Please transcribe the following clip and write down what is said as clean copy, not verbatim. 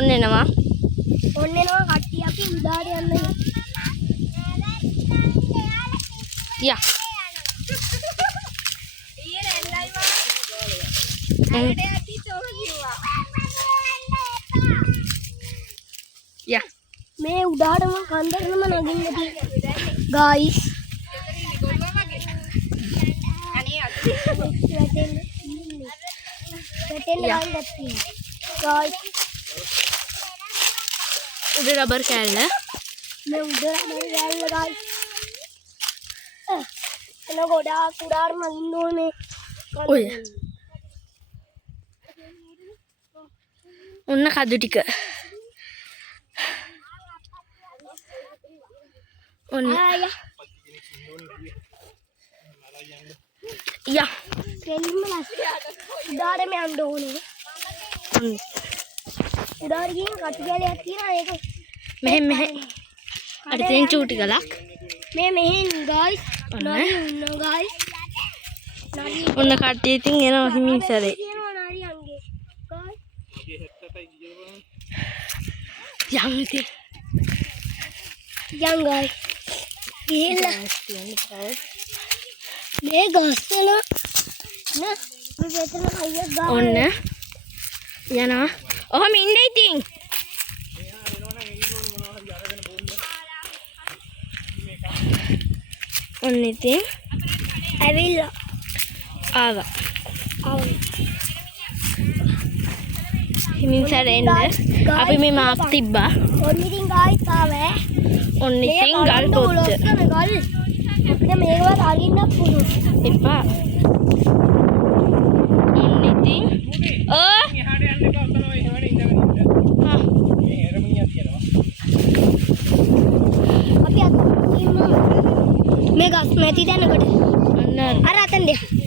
ඔන්න එනවා කට්ටිය අපි උඩාට යන්නේ. යා යා මේ උඩාටම කන්දරම නගින්න තියෙනවා. ගායිස් උඩ රබර් කෑල්ල මේ උඩාටම ගෑල්ල ගායිස්. එන ගොඩාක් උඩාටම නගින්න ඕනේ. ඔය ඔන්න කදු ටික ඔන්න යා කෙලින්ම උඩාටම යන්න ඕනේ. උඩාට ගිහින් කටු කැලයක් තියෙනවා. ඒක මෙහෙ අර තියෙන චූටි ගලක් මෙහෙන් ගායිස්. ඔන්න ගායිස් ඔන්න කට්ටිය ඉතින් එනවා හිමින් සැරේ යන් ඉතින් යන් ගායිස්. මේ ගස්වල නේ මේ වෙතන අයියක් ගාන ඔන්න යනවා ඔහම ඉන්න ඉතින් ඔන්න ඉතින් ඇවිල්ලා ආවා හිමින් සැරේ එන්න අපි මේ මාක් තිබ්බා ඔන්න ඉතින් ගායිස් ආවේ. ඔන්න ඉතින් ගල් පොත්ත ගල් අපිට මේවත් අරින්න පුළුවන්. එපා ඔන්න ඉතින් අපි අද මේ ගස් නැති තැනකට ඔන්න අර අතෙන් දෙන්න.